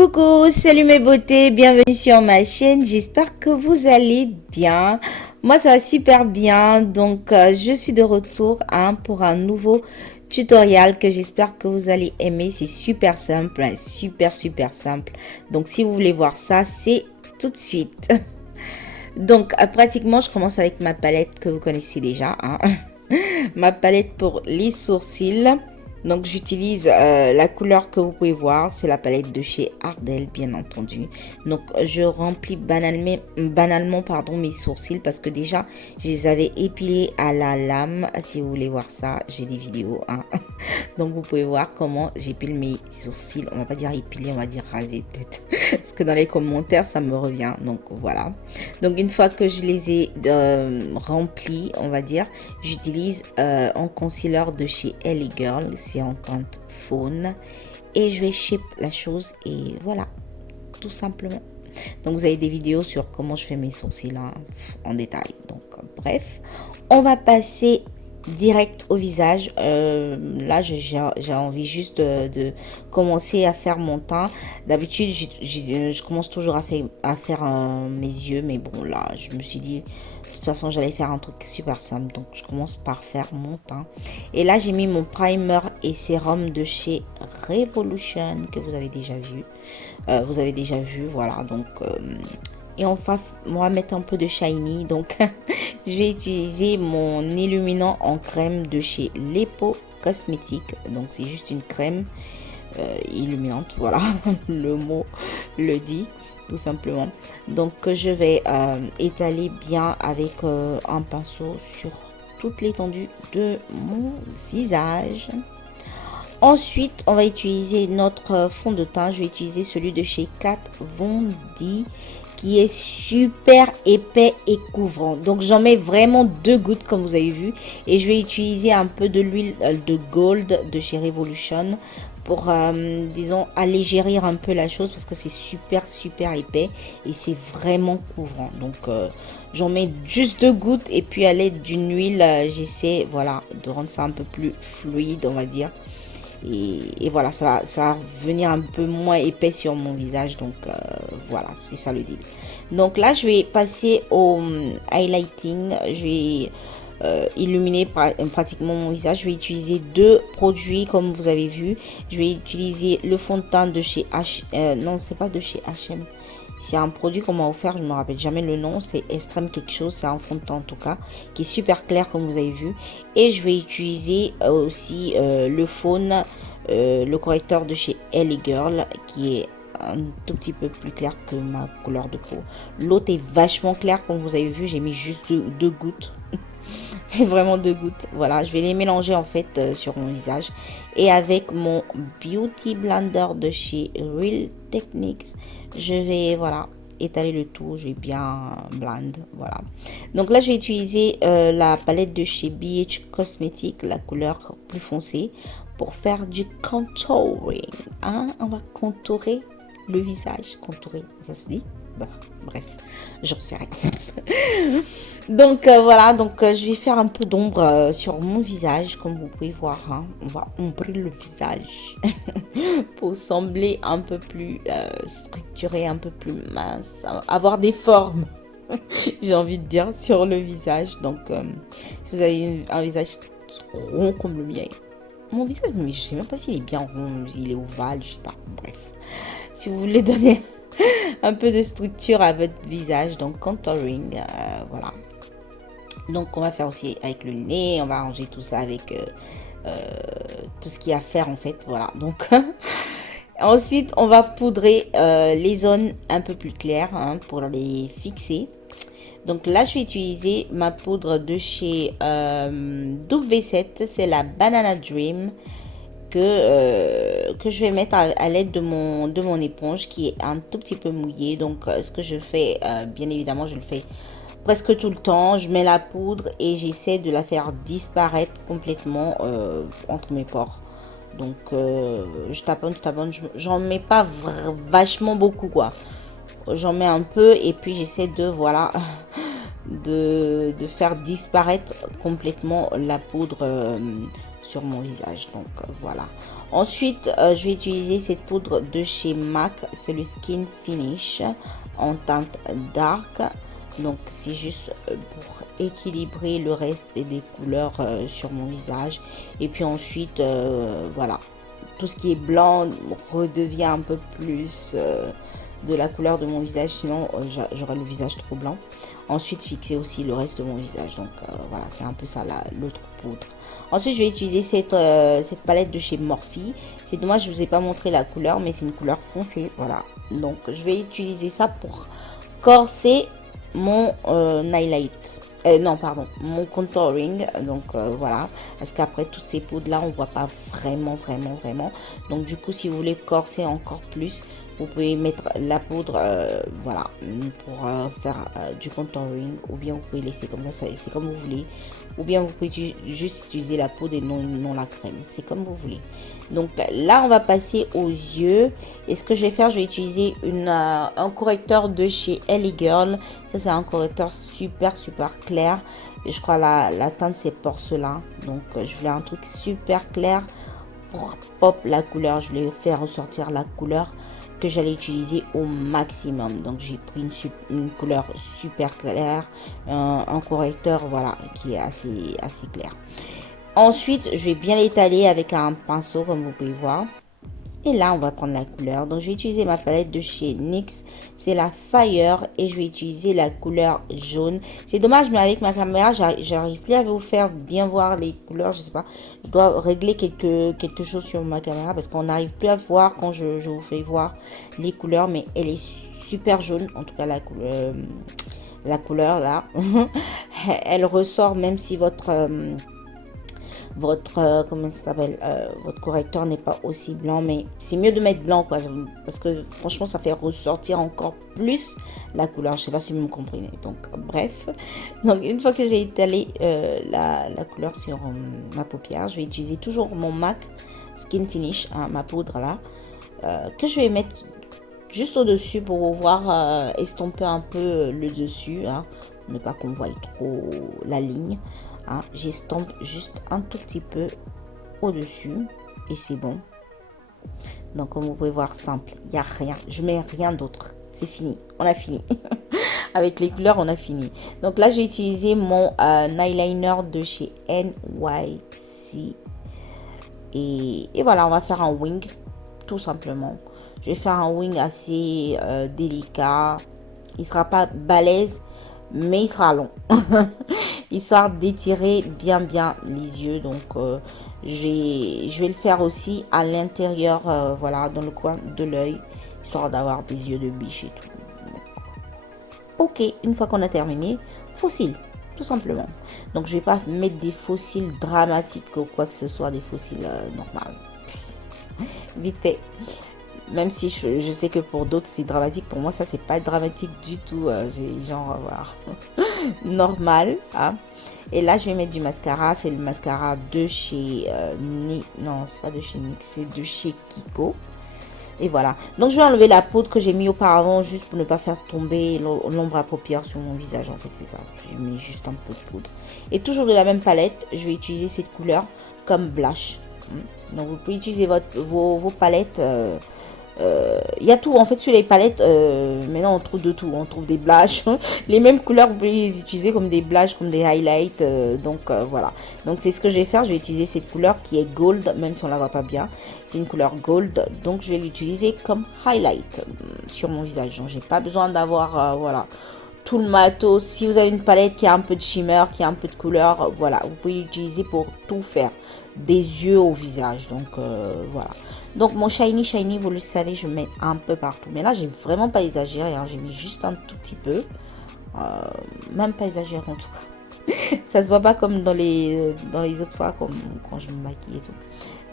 Coucou, salut mes beautés, bienvenue sur ma chaîne, j'espère que vous allez bien. Moi ça va super bien, donc je suis de retour pour un nouveau tutoriel que j'espère que vous allez aimer. C'est super simple, hein, super simple. Donc si vous voulez voir ça, c'est tout de suite. Donc pratiquement je commence avec ma palette que vous connaissez déjà, hein. Ma palette pour les sourcils. Donc j'utilise la couleur que vous pouvez voir, c'est la palette de chez Ardell bien entendu. Donc je remplis banalement pardon, mes sourcils parce que déjà je les avais épilés à la lame. Si vous voulez voir ça, j'ai des vidéos, hein. Donc vous pouvez voir comment j'épile mes sourcils. On va pas dire épiler, on va dire raser peut-être. Parce que dans les commentaires ça me revient. Donc voilà. Donc une fois que je les ai remplis, on va dire, j'utilise un concealer de chez LA Girl. C'est en teinte faune et je vais shape la chose et voilà, tout simplement. Donc vous avez des vidéos sur comment je fais mes sourcils, hein, en détail. Donc bref, on va passer direct au visage. Là j'ai envie juste de commencer à faire mon teint. D'habitude je commence toujours à faire mes yeux, mais bon là je me suis dit de toute façon j'allais faire un truc super simple, donc je commence par faire mon teint. Et là j'ai mis mon primer et sérum de chez Revolution que vous avez déjà vu, voilà. Donc et on va mettre un peu de shiny, donc je vais utiliser mon illuminant en crème de chez Lepo Cosmétique. Donc c'est juste une crème illuminante, voilà. Le mot le dit tout simplement. Donc je vais étaler bien avec un pinceau sur toute l'étendue de mon visage. Ensuite, on va utiliser notre fond de teint. Je vais utiliser celui de chez Kat Von D qui est super épais et couvrant. Donc, j'en mets vraiment 2 gouttes comme vous avez vu. Et je vais utiliser un peu de l'huile de gold de chez Revolution pour, disons, allégérir un peu la chose parce que c'est super épais et c'est vraiment couvrant. Donc, j'en mets juste 2 gouttes et puis à l'aide d'une huile, j'essaie, voilà, de rendre ça un peu plus fluide, on va dire. Et voilà, ça va venir un peu moins épais sur mon visage. Donc voilà, c'est ça le deal. Donc là je vais passer au highlighting. Je vais illuminer pratiquement mon visage. Je vais utiliser 2 produits comme vous avez vu. Je vais utiliser le fond de teint de chez non, c'est pas de chez H&M. C'est un produit qu'on m'a offert, je me rappelle jamais le nom, c'est Extrême quelque chose, c'est un fond de teint en tout cas, qui est super clair comme vous avez vu. Et je vais utiliser aussi le faune, le correcteur de chez LA Girl, qui est un tout petit peu plus clair que ma couleur de peau. L'autre est vachement clair comme vous avez vu, j'ai mis juste 2 gouttes. Vraiment 2 gouttes, voilà, je vais les mélanger en fait sur mon visage et avec mon beauty blender de chez Real Techniques je vais, voilà, étaler le tout. Je vais bien blend, voilà. Donc là je vais utiliser la palette de chez BH Cosmétiques, la couleur plus foncée, pour faire du contouring, hein. On va contourer le visage, contourer, ça se dit? Bah, bref, j'en sais rien. Donc voilà, donc je vais faire un peu d'ombre sur mon visage, comme vous pouvez voir, hein. On va ombrer le visage pour sembler un peu plus structuré, un peu plus mince, avoir des formes, j'ai envie de dire, sur le visage. Donc si vous avez un visage rond comme le mien, mon visage, mais je sais même pas s'il est bien rond, il est ovale, je sais pas, bref. Si vous voulez donner un peu de structure à votre visage, donc contouring, voilà. Donc on va faire aussi avec le nez, on va arranger tout ça avec tout ce qu'il y a à faire en fait, voilà. Donc ensuite on va poudrer les zones un peu plus claires, hein, pour les fixer. Donc là je vais utiliser ma poudre de chez W7, c'est la Banana Dream, que je vais mettre à l'aide de mon éponge qui est un tout petit peu mouillée. Donc ce que je fais, bien évidemment je le fais presque tout le temps, je mets la poudre et j'essaie de la faire disparaître complètement entre mes pores. Donc je taponne, j'en mets pas vachement beaucoup quoi, j'en mets un peu et puis j'essaie de, voilà, de faire disparaître complètement la poudre sur mon visage. Donc voilà, Ensuite, je vais utiliser cette poudre de chez MAC, c'est le Skin Finish en teinte dark. Donc c'est juste pour équilibrer le reste des couleurs sur mon visage. Et puis ensuite, voilà, tout ce qui est blanc redevient un peu plus de la couleur de mon visage, sinon j'aurai le visage trop blanc. Ensuite fixer aussi le reste de mon visage, donc voilà, c'est un peu ça l'autre poudre. Ensuite je vais utiliser cette palette de chez Morphe. C'est dommage, je vous ai pas montré la couleur, mais c'est une couleur foncée, voilà. Donc je vais utiliser ça pour corser mon highlight. Non, pardon, mon contouring. Donc voilà, parce qu'après toutes ces poudres là on voit pas vraiment. Donc du coup, si vous voulez corser encore plus, vous pouvez mettre la poudre, voilà, pour faire du contouring, ou bien vous pouvez laisser comme ça, c'est comme vous voulez, ou bien vous pouvez juste utiliser la poudre et non la crème, c'est comme vous voulez. Donc là on va passer aux yeux, et ce que je vais faire, je vais utiliser un correcteur de chez LA Girl. Ça c'est un correcteur super clair, et je crois la teinte c'est porcelain, donc je voulais un truc super clair pour pop la couleur. Je voulais faire ressortir la couleur que j'allais utiliser au maximum. Donc j'ai pris une couleur super claire, un correcteur, voilà, qui est assez clair. Ensuite je vais bien l'étaler avec un pinceau, comme vous pouvez voir. Et là on va prendre la couleur, donc je vais utiliser ma palette de chez NYX, c'est la Fire, et je vais utiliser la couleur jaune. C'est dommage, mais avec ma caméra j'arrive plus à vous faire bien voir les couleurs, je sais pas, je dois régler quelque chose sur ma caméra, parce qu'on n'arrive plus à voir quand je vous fais voir les couleurs, mais elle est super jaune, en tout cas la couleur là. Elle ressort même si comment ça s'appelle, votre correcteur n'est pas aussi blanc, mais c'est mieux de mettre blanc, quoi, parce que franchement ça fait ressortir encore plus la couleur. Je sais pas si vous me comprenez. Donc bref, donc une fois que j'ai étalé la couleur sur ma paupière, je vais utiliser toujours mon MAC Skin Finish, hein, ma poudre là, que je vais mettre juste au dessus pour voir estomper un peu le dessus, hein, ne pas qu'on voie trop la ligne. Hein, j'estompe juste un tout petit peu au dessus et c'est bon. Donc comme vous pouvez voir, simple, il n'y a rien, je mets rien d'autre, c'est fini, on a fini. Avec les couleurs on a fini. Donc là je vais utiliser mon eyeliner de chez NYC, et voilà, on va faire un wing tout simplement. Je vais faire un wing assez délicat, il sera pas balèze, mais il sera long. Histoire d'étirer bien les yeux. Donc je vais le faire aussi à l'intérieur, voilà, dans le coin de l'œil, histoire d'avoir des yeux de biche et tout. Donc, ok, une fois qu'on a terminé, faux cils, tout simplement. Donc je vais pas mettre des faux cils dramatiques ou quoi que ce soit, des faux cils normaux, vite fait. Même si je sais que pour d'autres c'est dramatique, pour moi ça c'est pas dramatique du tout. J'ai genre voilà, normal, hein. Et là je vais mettre du mascara, c'est le mascara de chez non c'est pas de chez NYX, c'est de chez Kiko. Et voilà, donc je vais enlever la poudre que j'ai mis auparavant, juste pour ne pas faire tomber l'ombre à paupières sur mon visage. En fait c'est ça, j'ai mis juste un peu de poudre. Et toujours de la même palette, je vais utiliser cette couleur comme blush. Donc vous pouvez utiliser vos palettes. Il y a tout en fait sur les palettes. Maintenant on trouve de tout, on trouve des blushs, les mêmes couleurs vous pouvez les utiliser comme des blushs, comme des highlights, donc voilà. Donc c'est ce que je vais faire, je vais utiliser cette couleur qui est gold, même si on la voit pas bien, c'est une couleur gold, donc je vais l'utiliser comme highlight sur mon visage. Donc j'ai pas besoin d'avoir voilà tout le matos. Si vous avez une palette qui a un peu de shimmer, qui a un peu de couleur, voilà, vous pouvez l'utiliser pour tout faire, des yeux au visage. Donc voilà. Donc mon shiny, vous le savez, je mets un peu partout. Mais là, j'ai vraiment pas exagéré, hein. J'ai mis juste un tout petit peu. Même pas exagéré en tout cas. Ça se voit pas comme dans les autres fois, comme quand je me maquille et tout.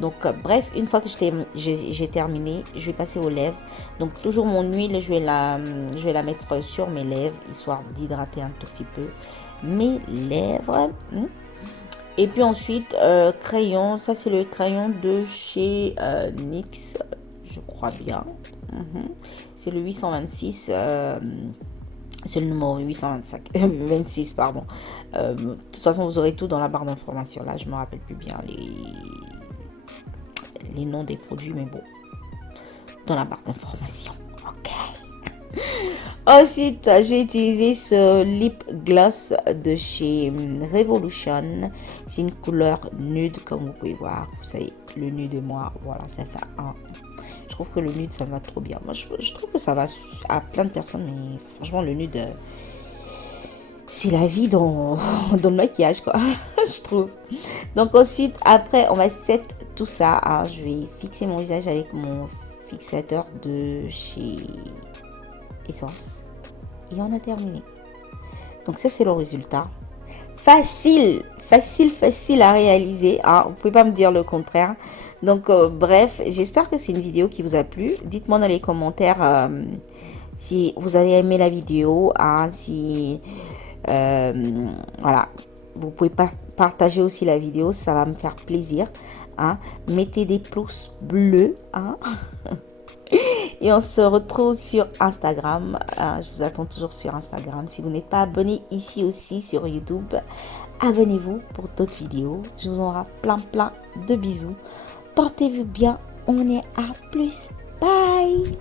Donc bref, une fois que j'ai terminé, je vais passer aux lèvres. Donc toujours mon huile, je vais la mettre sur mes lèvres, histoire d'hydrater un tout petit peu mes lèvres. Et puis ensuite, crayon, ça c'est le crayon de chez NYX, je crois bien. C'est le 826, c'est le numéro 825, 26 pardon. De toute façon, vous aurez tout dans la barre d'information. Là, je me rappelle plus bien les noms des produits, mais bon, dans la barre d'information. Ok. Ensuite, j'ai utilisé ce lip gloss de chez Revolution. C'est une couleur nude, comme vous pouvez voir. Vous savez, le nude et moi, voilà, ça fait un. Je trouve que le nude, ça va trop bien. Moi, je trouve que ça va à plein de personnes, mais franchement, le nude, c'est la vie dans le maquillage, quoi, je trouve. Donc ensuite, après, on va set tout ça. Hein. Je vais fixer mon visage avec mon fixateur de chez Essence. Et on a terminé. Donc ça, c'est le résultat. Facile à réaliser. Hein. Vous pouvez pas me dire le contraire. Donc, bref, j'espère que c'est une vidéo qui vous a plu. Dites-moi dans les commentaires si vous avez aimé la vidéo. Hein, si, voilà, vous pouvez partager aussi la vidéo. Ça va me faire plaisir. Hein. Mettez des pouces bleus. Hein. Et on se retrouve sur Instagram. Je vous attends toujours sur Instagram. Si vous n'êtes pas abonné ici aussi sur YouTube, abonnez-vous pour d'autres vidéos. Je vous envoie plein de bisous. Portez-vous bien. On est à plus. Bye.